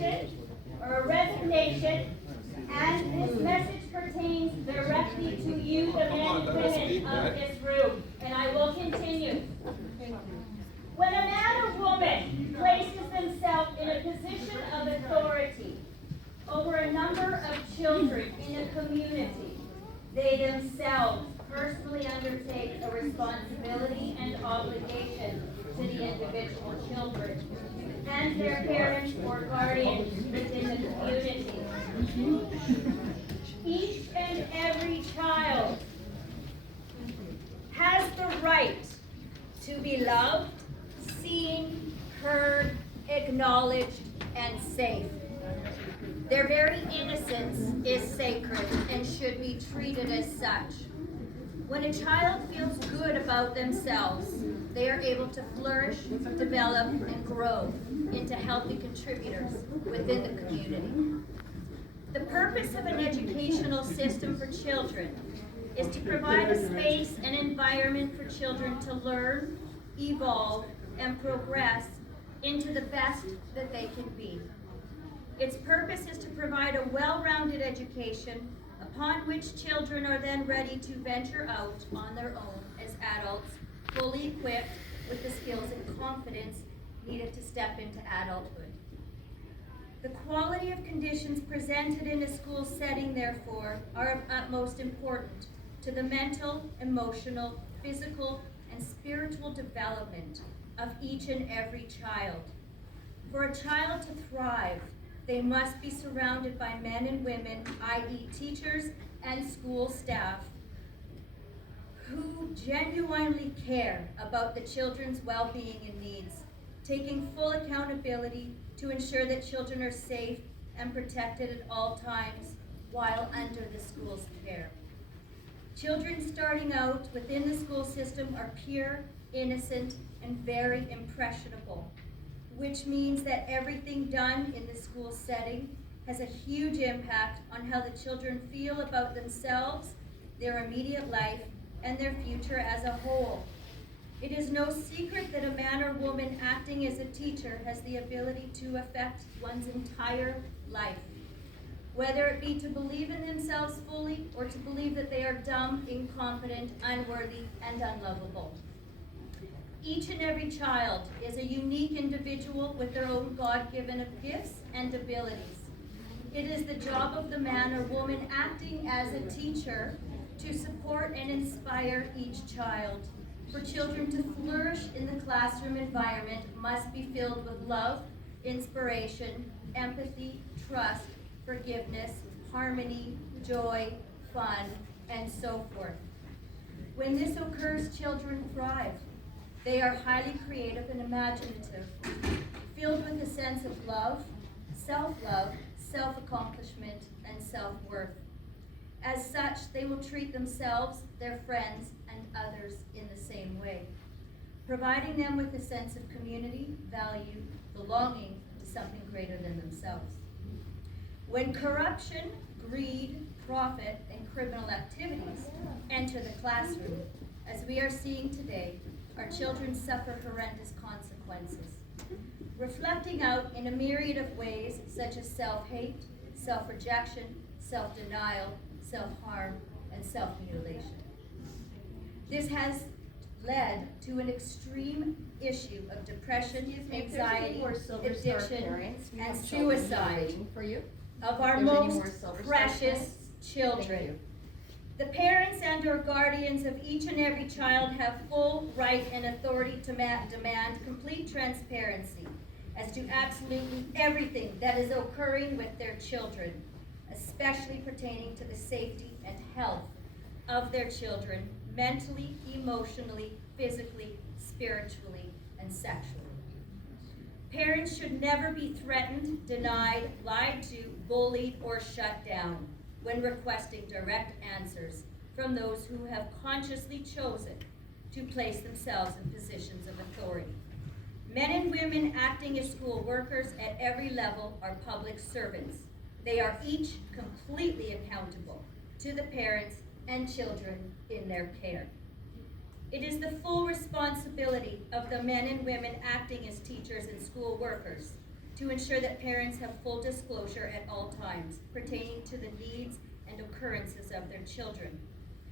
resignation or a resignation, and this message pertains directly to you, the men and women of this room, and I will continue. When a man or woman places themselves in a position of authority over a number of children in a community, they themselves personally undertake a responsibility and obligation to the individual children and their parents or guardians within the community. Each and every child has the right to be loved, seen, heard, acknowledged, and safe. Their very innocence is sacred and should be treated as such. When a child feels good about themselves, they are able to flourish, develop, and grow into healthy contributors within the community. The purpose of an educational system for children is to provide a space and environment for children to learn, evolve, and progress into the best that they can be. Its purpose is to provide a well-rounded education upon which children are then ready to venture out on their own as adults, fully equipped with the skills and confidence needed to step into adulthood. The quality of conditions presented in a school setting, therefore, are of utmost importance to the mental, emotional, physical, and spiritual development of each and every child. For a child to thrive, they must be surrounded by men and women, i.e. teachers and school staff, who genuinely care about the children's well-being and needs, taking full accountability to ensure that children are safe and protected at all times while under the school's care. Children starting out within the school system are pure, innocent, and very impressionable, which means that everything done in the school setting has a huge impact on how the children feel about themselves, their immediate life, and their future as a whole. It is no secret that a man or woman acting as a teacher has the ability to affect one's entire life, whether it be to believe in themselves fully or to believe that they are dumb, incompetent, unworthy, and unlovable. Each and every child is a unique individual with their own God-given gifts and abilities. It is the job of the man or woman acting as a teacher to support and inspire each child. For children to flourish in the classroom environment must be filled with love, inspiration, empathy, trust, forgiveness, harmony, joy, fun, and so forth. When this occurs, children thrive. They are highly creative and imaginative, filled with a sense of love, self-love, self-accomplishment, and self-worth. As such, they will treat themselves, their friends, and others in the same way, providing them with a sense of community, value, belonging to something greater than themselves. When corruption, greed, profit, and criminal activities enter the classroom, as we are seeing today, our children suffer horrendous consequences, reflecting out in a myriad of ways such as self-hate, self-rejection, self-denial, self-harm, and self-mutilation. This has led to an extreme issue of depression, anxiety, addiction, and suicide of our most precious children. The parents and or guardians of each and every child have full right and authority to demand complete transparency as to absolutely everything that is occurring with their children, especially pertaining to the safety and health of their children, mentally, emotionally, physically, spiritually, and sexually. Parents should never be threatened, denied, lied to, bullied, or shut down when requesting direct answers from those who have consciously chosen to place themselves in positions of authority. Men and women acting as school workers at every level are public servants. They are each completely accountable to the parents and children in their care. It is the full responsibility of the men and women acting as teachers and school workers to ensure that parents have full disclosure at all times pertaining to the needs and occurrences of their children.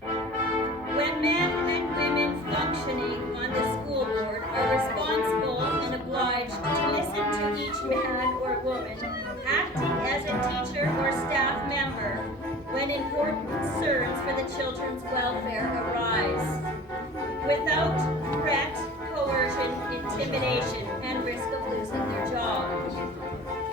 When men and women functioning on the school board are responsible and obliged to listen to each man or woman acting as a teacher or staff member when important concerns for the children's welfare arise, without threat, coercion, intimidation, and risk of losing their job.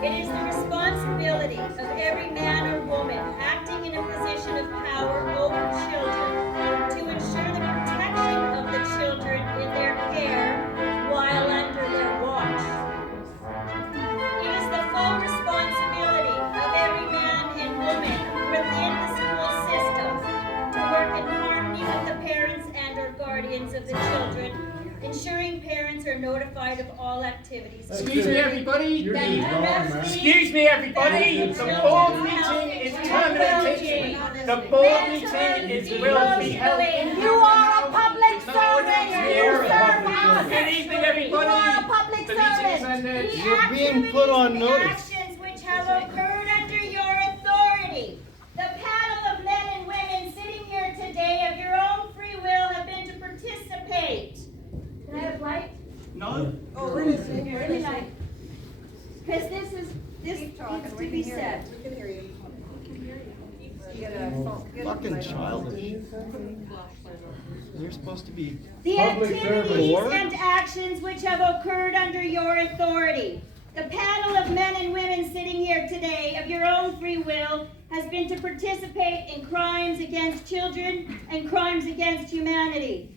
It is the responsibility of every man or woman acting in a position of power over children to ensure the protection of the children in their care while under their watch. It is the full responsibility of every man and woman within the school system to work in harmony with the parents and or guardians of the children, ensuring parents are notified of all activities. Excuse me, everybody. Excuse me, everybody. The board meeting is terminated. The board meeting will be held. You are a public servant. You serve us. Good evening, everybody. You are a public servant. You're being put on notice. Actions which have occurred under your authority. The panel of men and women sitting here today of your own free will have been to participate. Can I have light? No. Oh, where is it? Really light. Because this needs to be said. We can hear you. Fucking childish. You're supposed to be The public activities servant. and actions which have occurred under your authority. The panel of men and women sitting here today of your own free will has been to participate in crimes against children and crimes against humanity.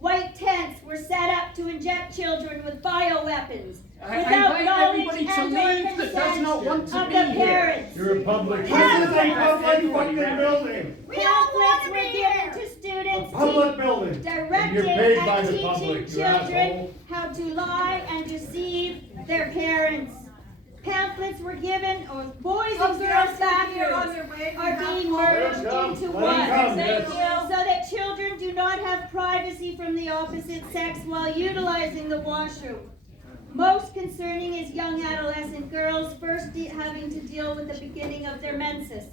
White tents were set up to inject children with bioweapons without knowledge and or consent of the parents. You're a public. This is a public fucking building. Pamphlets were given to students Public building. directed You're paid by at the teaching public, you children asshole. how to lie and deceive their parents. Pamphlets were given, or boys and girls bathrooms are being merged into one, so that children do not have privacy from the opposite sex while utilizing the washroom. Most concerning is young adolescent girls first having to deal with the beginning of their menses.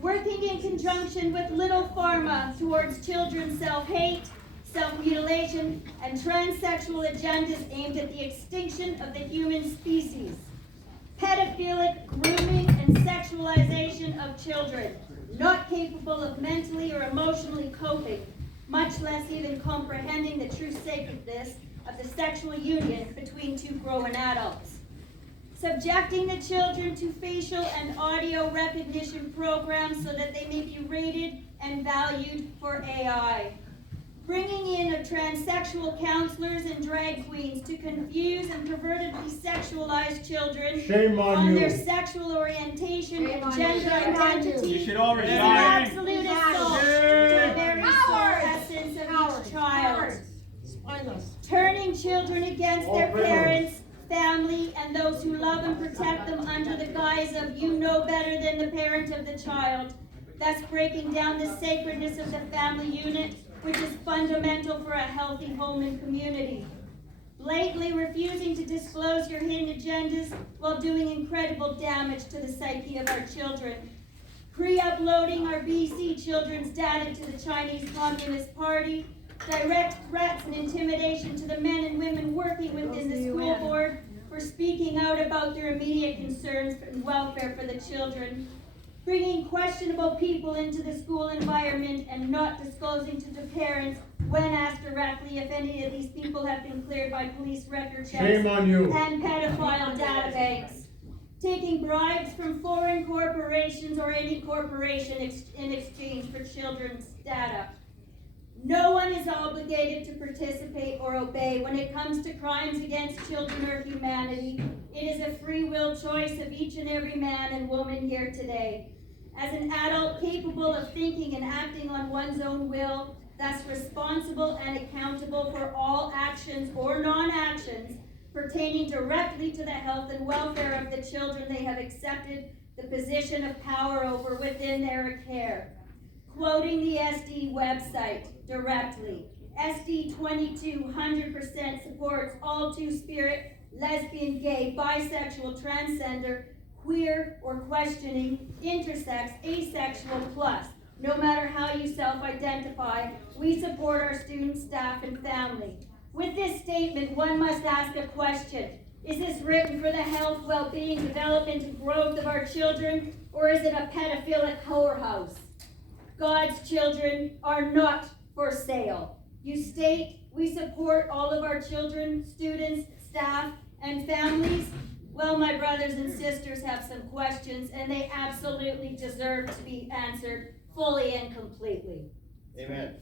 Working in conjunction with Little Pharma towards children's self-hate, self-mutilation, and transsexual agendas aimed at the extinction of the human species. Pedophilic grooming and sexualization of children, not capable of mentally or emotionally coping, much less even comprehending the true sacredness of the sexual union between two grown adults. Subjecting the children to facial and audio recognition programs so that they may be rated and valued for AI. Bringing in of transsexual counselors and drag queens to confuse and pervertedly sexualize children Shame on you. their sexual orientation and gender identity You should all is an resign. absolute assault to the very soul essence of each child. Turning children against their parents, family, and those who love and protect them under the guise of you know better than the parent of the child, thus breaking down the sacredness of the family unit, which is fundamental for a healthy home and community. Blatantly refusing to disclose your hidden agendas while doing incredible damage to the psyche of our children. Pre-uploading our BC children's data to the Chinese Communist Party. Direct threats and intimidation to the men and women working within the school board for speaking out about their immediate concerns and welfare for the children. Bringing questionable people into the school environment and not disclosing to the parents when asked directly if any of these people have been cleared by police record checks Shame on you. and pedophile databanks. Taking bribes from foreign corporations or any corporation in exchange for children's data. No one is obligated to participate or obey when it comes to crimes against children or humanity. It is a free will choice of each and every man and woman here today. As an adult capable of thinking and acting on one's own will, thus responsible and accountable for all actions or non-actions pertaining directly to the health and welfare of the children they have accepted the position of power over within their care. Quoting the SD website directly, SD 22 100% supports all two-spirit lesbian, gay, bisexual, transgender, queer, or questioning, intersex, asexual, plus. No matter how you self-identify, we support our students, staff, and family. With this statement, one must ask a question. Is this written for the health, well-being, development, and growth of our children, or is it a pedophilic whorehouse? God's children are not for sale. You state we support all of our children, students, staff, and families. Well, my brothers and sisters have some questions, and they absolutely deserve to be answered fully and completely. Amen.